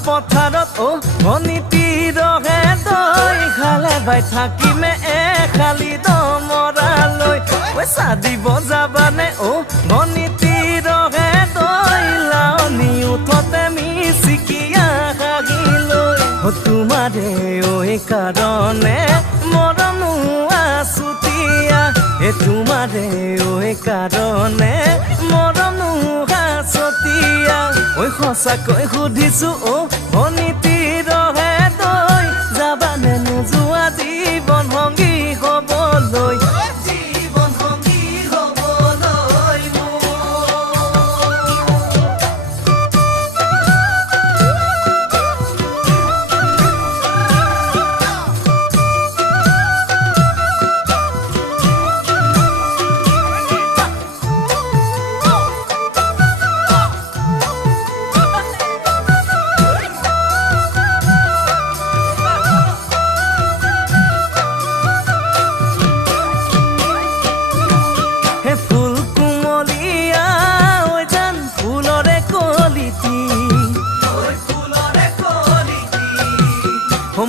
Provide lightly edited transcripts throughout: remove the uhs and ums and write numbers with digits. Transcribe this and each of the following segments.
পথাৰত ভনীতি ৰহে তই খালে বাই থাকিমে খালি দমৰালৈ পইচা দিব যাবানে ভনীতি ৰহে তই লাৱনি উঠতে মিচিকিয়া হাগিলৈ তোমাৰে কাৰণে মৰমো আছুতীয়া তোমাৰে কাৰণে মৰমো আছতীয়া সঁচাকৈ সুধিছো ভনীতি ৰহে তই যাবানে নোযোৱা জীৱন সংগী হ'বলৈ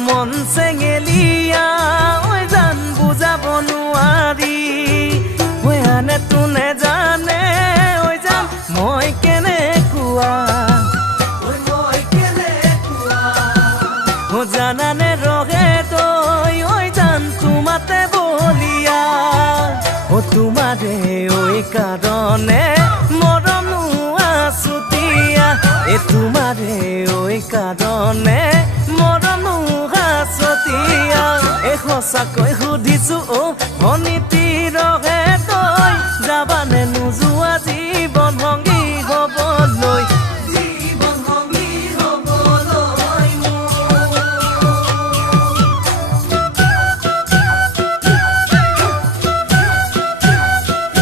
মন চেঙেলিয়া জান বুজাব নোৱাৰি আনে তোনে জানে জান মই কেনেকুৱা জানানে ৰহে তই জান তোমাতে বলিয়া তোমাৰে কাৰণে মৰমো আছুতীয়া তোমাৰে কাৰণে মৰমো আছতীয়া সঁচাকৈ সুধিছো ভনীতি ৰহে